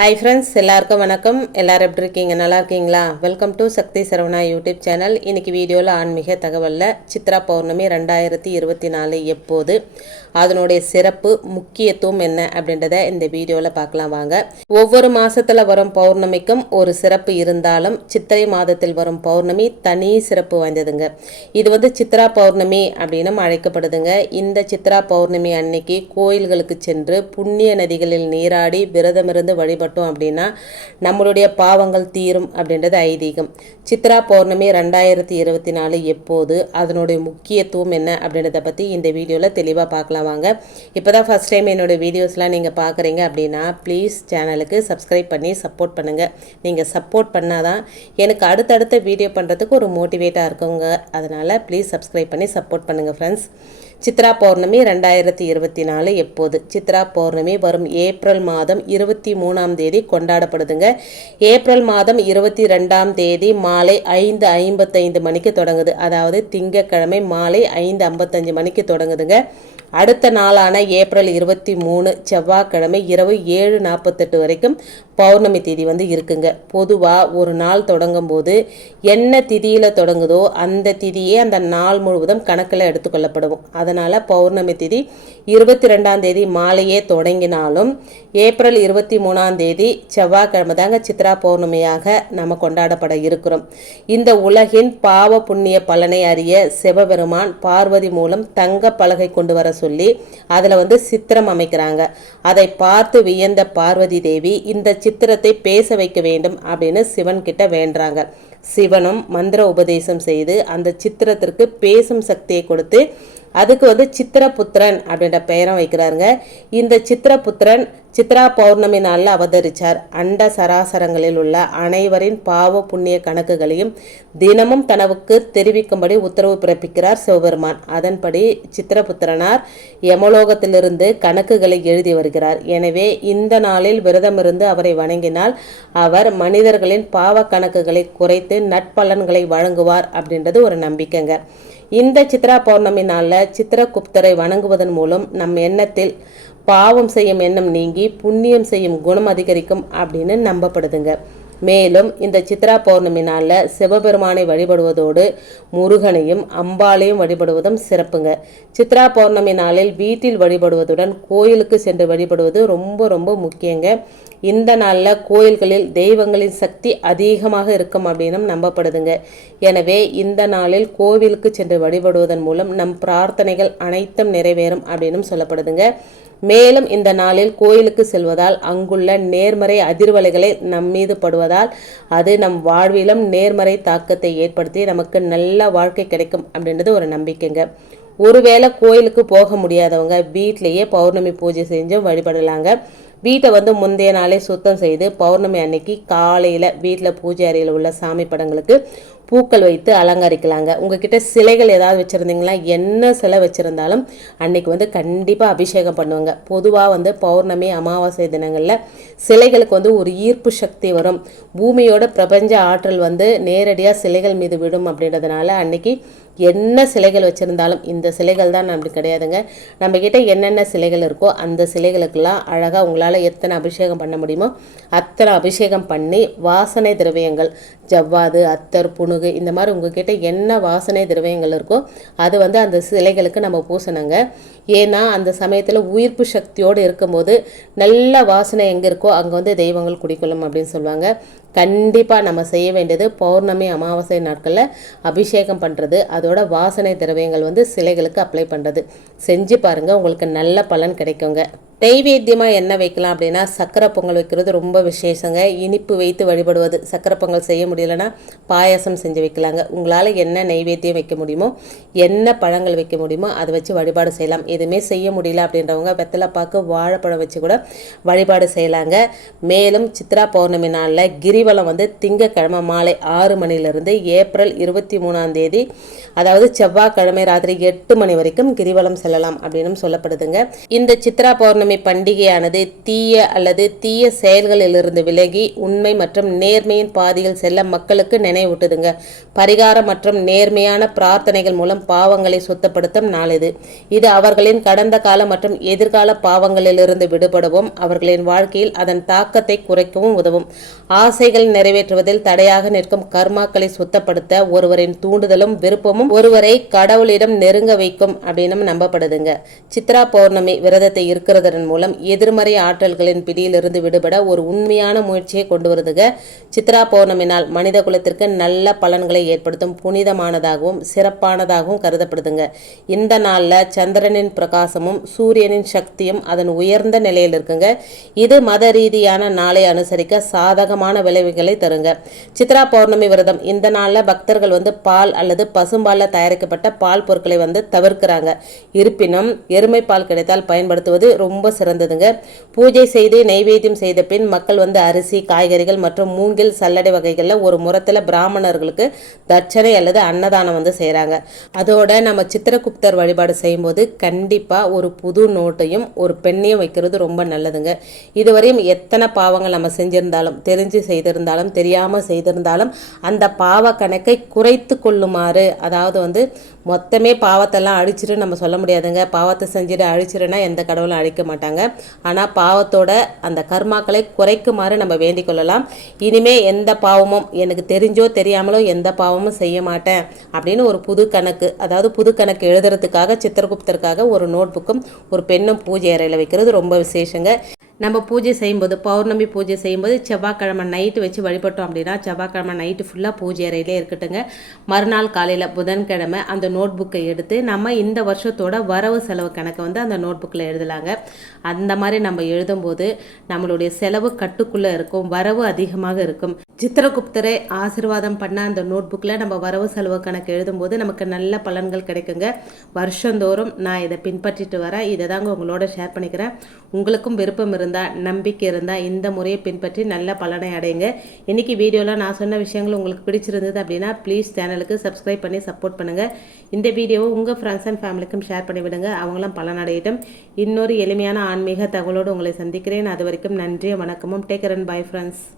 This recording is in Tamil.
ஹாய் ஃப்ரெண்ட்ஸ், எல்லாருக்கும் வணக்கம். எல்லோரும் எப்படி இருக்கீங்க? நல்லா இருக்கீங்களா? Welcome to Sakthi Saravana YouTube channel. இன்றைக்கி வீடியோவில் ஆன்மீக தகவலில் சித்ரா பௌர்ணமி 2024 எப்போது, அதனுடைய சிறப்பு முக்கியத்துவம் என்ன அப்படின்றத இந்த வீடியோவில் பார்க்கலாம் வாங்க. ஒவ்வொரு மாதத்தில் வரும் பௌர்ணமிக்கும் ஒரு சிறப்பு இருந்தாலும் சித்திரை மாதத்தில் வரும் பௌர்ணமி தனி சிறப்பு வாய்ந்ததுங்க. இது சித்ரா பௌர்ணமி அப்படின்னு அழைக்கப்படுதுங்க. இந்த சித்ரா பௌர்ணமி அன்னைக்கு கோயில்களுக்கு சென்று புண்ணிய நதிகளில் நீராடி விரதமிருந்து வழிபட்டோம் அப்படின்னா நம்மளுடைய பாவங்கள் தீரும் அப்படின்றது ஐதீகம். சித்ரா பௌர்ணமி 2024 எப்போது, அதனுடைய முக்கியத்துவம் என்ன அப்படின்றத பற்றி இந்த வீடியோவில் தெளிவாக பார்க்கலாம் வாங்க. இப்போ தான் ஃபஸ்ட் டைம் என்னோடய வீடியோஸ்லாம் நீங்கள் பார்க்குறீங்க அப்படின்னா ப்ளீஸ் சேனலுக்கு சப்ஸ்கிரைப் பண்ணி சப்போர்ட் பண்ணுங்கள். நீங்கள் சப்போர்ட் பண்ணால் தான் எனக்கு அடுத்தடுத்த வீடியோ பண்ணுறதுக்கு ஒரு மோட்டிவேட்டாக இருக்குங்க. அதனால் ப்ளீஸ் சப்ஸ்கிரைப் பண்ணி சப்போர்ட் பண்ணுங்கள் ஃப்ரெண்ட்ஸ். சித்ரா பௌர்ணமி 2024 எப்போது? சித்ரா பௌர்ணமி வரும் ஏப்ரல் மாதம் 23ஆம் தேதி கொண்டாடப்படுதுங்க. ஏப்ரல் மாதம் 22ஆம் தேதி மாலை 5:55 மணிக்கு தொடங்குது. அதாவது திங்கட்கிழமை மாலை 5:55 மணிக்கு தொடங்குதுங்க. அடுத்த நாளான ஏப்ரல் 23 செவ்வாய்க்கிழமை இரவு 7:48 வரைக்கும் பௌர்ணமி திதி இருக்குங்க. பொதுவாக ஒரு நாள் தொடங்கும் போது என்ன திதியில் தொடங்குதோ அந்த திதியே அந்த நாள் முழுவதும் கணக்கில் எடுத்துக்கொள்ளப்படும். அதனால் பௌர்ணமி திதி 22ஆம் தேதி மாலையே தொடங்கினாலும் ஏப்ரல் 23ஆம் தேதி செவ்வாய்க்கிழமை தாங்க சித்ரா பௌர்ணமியாக நம்ம கொண்டாடப்பட இருக்கிறோம். இந்த உலகின் பாவ புண்ணிய பலனை அறிய சிவபெருமான் பார்வதி மூலம் தங்க பலகை கொண்டு வர சொல்லி அதில் சித்திரம் அமைக்கிறாங்க. அதை பார்த்து வியந்த பார்வதி தேவி இந்த சித்திரத்தை பேச வைக்க வேண்டும் அப்படின்னு சிவன் கிட்ட வேண்டுறாங்க. சிவனும் மந்திர உபதேசம் செய்து அந்த சித்திரத்திற்கு பேசும் சக்தியை கொடுத்து அதுக்கு சித்திரபுத்திரன் அப்படின்ற பெயரும் வைக்கிறாருங்க. இந்த சித்திரபுத்திரன் சித்ரா பௌர்ணமி நாளில் அவதரித்தார். அண்ட சராசரங்களில் உள்ள அனைவரின் பாவ புண்ணிய கணக்குகளையும் தினமும் தனவுக்கு தெரிவிக்கும்படி உத்தரவு பிறப்பிக்கிறார் சிவபெருமான். அதன்படி சித்திரபுத்திரனார் யமலோகத்திலிருந்து கணக்குகளை எழுதி வருகிறார். எனவே இந்த நாளில் விரதமிருந்து அவரை வணங்கினால் அவர் மனிதர்களின் பாவ கணக்குகளை குறைத்து நட்பலன்களை வழங்குவார் அப்படின்றது ஒரு நம்பிக்கைங்க. இந்த சித்ரா பௌர்ணமி நாளில் சித்திரகுப்தரை வணங்குவதன் மூலம் நம் எண்ணத்தில் பாவம் செய்யும் எண்ணம் நீங்கி புண்ணியம் செய்யும் குணம் அதிகரிக்கும் அப்படின்னு நம்பப்படுதுங்க. மேலும் இந்த சித்ரா பௌர்ணமி நாளில் சிவபெருமானை வழிபடுவதோடு முருகனையும் அம்பாளையும் வழிபடுவதும் சிறப்புங்க. சித்ரா பௌர்ணமி நாளில் வீட்டில் வழிபடுவதுடன் கோயிலுக்கு சென்று வழிபடுவது ரொம்ப ரொம்ப முக்கியங்க. இந்த நாளில் கோயில்களில் தெய்வங்களின் சக்தி அதிகமாக இருக்கும் அப்படின்னு நம்பப்படுதுங்க. எனவே இந்த நாளில் கோவிலுக்கு சென்று வழிபடுவதன் மூலம் நம் பிரார்த்தனைகள் அனைத்தும் நிறைவேறும் அப்படின்னு சொல்லப்படுதுங்க. மேலும் இந்த நாளில் கோயிலுக்கு செல்வதால் அங்குள்ள நேர்மறை அதிர்வலைகளை நம் மீது படுவதால் அது நம் வாழ்விலும் நேர்மறை தாக்கத்தை ஏற்படுத்தி நமக்கு நல்ல வாழ்க்கை கிடைக்கும் அப்படின்றது ஒரு நம்பிக்கைங்க. ஒருவேளை கோயிலுக்கு போக முடியாதவங்க வீட்டிலேயே பௌர்ணமி பூஜை செஞ்சும் வழிபடலாங்க. வீட்டை முந்தைய நாளே சுத்தம் செய்து பௌர்ணமி அன்னைக்கு காலையில் வீட்டில் பூஜை அறையில் உள்ள சாமி படங்களுக்கு பூக்கள் வைத்து அலங்கரிக்கலாங்க. உங்ககிட்ட சிலைகள் ஏதாவது வச்சுருந்தீங்களா, என்ன சிலை வச்சுருந்தாலும் அன்னைக்கு கண்டிப்பாக அபிஷேகம் பண்ணுவாங்க. பொதுவாக பௌர்ணமி அமாவாசை தினங்களில் சிலைகளுக்கு ஒரு ஈர்ப்பு சக்தி வரும். பூமியோட பிரபஞ்ச ஆற்றல் நேரடியாக சிலைகள் மீது விடும். அப்படின்றதுனால அன்னைக்கு என்ன சிலைகள் வச்சுருந்தாலும் இந்த சிலைகள் தான் அப்படி கிடையாதுங்க. நம்மக்கிட்ட என்னென்ன சிலைகள் இருக்கோ அந்த சிலைகளுக்கெல்லாம் அழகாக உங்களால் எத்தனை அபிஷேகம் பண்ண முடியுமோ அத்தனை அபிஷேகம் பண்ணி வாசனை திரவியங்கள் ஜவ்வாது, அத்தர், புணுகு இந்த மாதிரி உங்ககிட்ட என்ன வாசனை திரவியங்கள் இருக்கோ அது அந்த சிலைகளுக்கு நம்ம பூசணுங்க. ஏன்னா அந்த சமயத்தில் உயிர்ப்பு சக்தியோடு இருக்கும்போது நல்ல வாசனை எங்கே இருக்கோ அங்கே தெய்வங்கள் குடிக்கொள்ளும் அப்படின்னு சொல்லுவாங்க. கண்டிப்பாக நம்ம செய்ய வேண்டியது பௌர்ணமி அமாவாசை நாட்களில் அபிஷேகம் பண்ணுறது, அதோட வாசனை திரவியங்கள் சிலைகளுக்கு அப்ளை பண்ணுறது செஞ்சு பாருங்கள், உங்களுக்கு நல்ல பலன் கிடைக்குங்க. நெய்வேத்தியமாக என்ன வைக்கலாம் அப்படின்னா சக்கரை பொங்கல் வைக்கிறது ரொம்ப விசேஷங்க. இனிப்பு வைத்து வழிபடுவது. சக்கரை பொங்கல் செய்ய முடியலைன்னா பாயாசம் செஞ்சு வைக்கலாங்க. உங்களால் என்ன நெய்வேத்தியம் வைக்க முடியுமோ என்ன பழங்கள் வைக்க முடியுமோ அதை வச்சு வழிபாடு செய்யலாம். எதுவுமே செய்ய முடியல அப்படின்றவங்க வெத்தலைப்பாக்கு வாழைப்பழம் வச்சு கூட வழிபாடு செய்யலாங்க. மேலும் சித்ரா பௌர்ணமி நாளில் கிரிவலம் திங்கட்கிழமை மாலை 6 மணிலிருந்து ஏப்ரல் 23ஆம் தேதி அதாவது செவ்வாய்க்கிழமை ராத்திரி 8 மணி வரைக்கும் கிரிவலம் செல்லலாம் அப்படின்னு சொல்லப்படுதுங்க. இந்த சித்ரா பௌர்ணமி பௌர்ணமி பண்டிகையானது தீய செயல்களிலிருந்து விலகி உண்மை மற்றும் நேர்மையின் பாதையில் செல்ல மக்களுக்கு நினைவூட்டுதுங்க. பரிகாரம் மற்றும் நேர்மையான பிரார்த்தனைகள் மூலம் பாவங்களை சுத்தப்படுத்தும் நாள் இது. இது அவர்களின் கடந்த கால மற்றும் எதிர்கால பாவங்களிலிருந்து விடுபடவும் அவர்களின் வாழ்க்கையில் அதன் தாக்கத்தை குறைக்கவும் உதவும். ஆசைகள் நிறைவேற்றுவதில் தடையாக நிற்கும் கர்மாக்களை சுத்தப்படுத்த ஒருவரின் தூண்டுதலும் விருப்பமும் ஒருவரை கடவுளிடம் நெருங்க வைக்கும் அப்படின்னு நம்பப்படுதுங்க. சித்ரா பௌர்ணமி விரதத்தை இருக்கிறதன் மூலம் எதிர்மறை ஆற்றல்களின் பிடியிலிருந்து விடுபட ஒரு உண்மையான முயற்சியை கொண்டு வருதுங்க. சித்ரா பௌர்ணமி நாள் மனித குலத்திற்கு நல்ல பலன்களை ஏற்படுத்தும் புனிதமானதாகவும் சிறப்பானதாகவும் கருதப்படுதுங்க. இந்த நாளில் சந்திரனின் பிரகாசமும் சூரியனின் சக்தியும் அதன் உயர்ந்த நிலையில் இருக்குங்க. இது மத ரீதியான நாளை அனுசரிக்க சாதகமான விளைவுகளை தருங்க. சித்ரா பௌர்ணமி விரதம் இந்த நாளில் பக்தர்கள் பால் அல்லது பசும்பாலில் தயாரிக்கப்பட்ட பால் பொருட்களை தவிர்க்கிறாங்க. இருப்பினும் எருமை பால் கிடைத்தால் பயன்படுத்துவது ரொம்ப சிறந்ததுங்க. பூஜை செய்து நெய்வேத்தியம் செய்த பின் மக்கள் அரிசி, காய்கறிகள் மற்றும் மூங்கில் சல்லடை வகைகளில் ஒரு முறத்தில் பிராமணர்களுக்கு தட்சணை அல்லது அன்னதானம் செய்கிறாங்க. அதோட நம்ம சித்திரகுப்தர் வழிபாடு செய்யும்போது கண்டிப்பாக ஒரு புது நோட்டையும் ஒரு பெண்ணையும் வைக்கிறது ரொம்ப நல்லதுங்க. இதுவரையும் எத்தனை பாவங்கள் நம்ம செஞ்சிருந்தாலும், தெரிஞ்சு செய்திருந்தாலும் தெரியாமல் செய்திருந்தாலும் அந்த பாவ கணக்கை குறைத்து கொள்ளுமாறு, அதாவது மொத்தமே பாவத்தெல்லாம் அழிச்சிட்டு நம்ம சொல்ல முடியாதுங்க. பாவத்தை செஞ்சுட்டு அழிச்சிருன்னா எந்த கடவுளும் அழிக்க மாட்டாங்க. ஆனால் பாவத்தோட அந்த கர்மாக்களை குறைக்குமாறு நம்ம வேண்டிக் கொள்ளலாம். இனிமே எந்த பாவமும் எனக்கு தெரிஞ்சோ தெரியாமலோ எந்த பாவமும் செய்ய மாட்டேன் அப்படின்னு ஒரு புது கணக்கு எழுதுறதுக்காக சித்திரகுப்தருக்காக ஒரு நோட் புக்கும் ஒரு பெண்ணும் பூஜை அறையில் வைக்கிறது ரொம்ப விசேஷங்க. நம்ம பூஜை செய்யும்போது, பௌர்ணமி பூஜை செய்யும்போது செவ்வாய்க்கிழமை நைட்டு வச்சு வழிபட்டோம் அப்படின்னா செவ்வாய்க்கிழமை நைட்டு ஃபுல்லாக பூஜை அறையிலே இருக்கட்டுங்க. மறுநாள் காலையில் புதன்கிழமை அந்த நோட் புக்கை எடுத்து நம்ம இந்த வருஷத்தோட வரவு செலவு கணக்கை அந்த நோட் புக்கில் எழுதலாங்க. அந்த மாதிரி நம்ம எழுதும்போது நம்மளுடைய செலவு கட்டுக்குள்ளே இருக்கும், வரவு அதிகமாக இருக்கும். சித்திரகுப்தரை ஆசீர்வாதம் பண்ண அந்த நோட் புக்கில் நம்ம வரவு செலவு கணக்கு எழுதும்போது நமக்கு நல்ல பலன்கள் கிடைக்குங்க. வருஷந்தோறும் நான் இதை பின்பற்றிட்டு வரேன். இதை தாங்க உங்களோட ஷேர் பண்ணிக்கிறேன். உங்களுக்கும் விருப்பம் இருந்தால், நம்பிக்கை இருந்தால் இந்த முறையை பின்பற்றி நல்ல பலனை அடையுங்க. இன்றைக்கி வீடியோவில் நான் சொன்ன விஷயங்கள் உங்களுக்கு பிடிச்சிருந்தது அப்படின்னா ப்ளீஸ் சேனலுக்கு சப்ஸ்கிரைப் பண்ணி சப்போர்ட் பண்ணுங்கள். இந்த வீடியோவை உங்கள் ஃப்ரெண்ட்ஸ் அண்ட் ஃபேமிலிக்கும் ஷேர் பண்ணி விடுங்க. அவங்களும் பலனடையட்டும். இன்னொரு எளிமையான ஆன்மீக தகவலோடு உங்களை சந்திக்கிறேன். அது வரைக்கும் நன்றி, வணக்கமும். Take care and bye friends.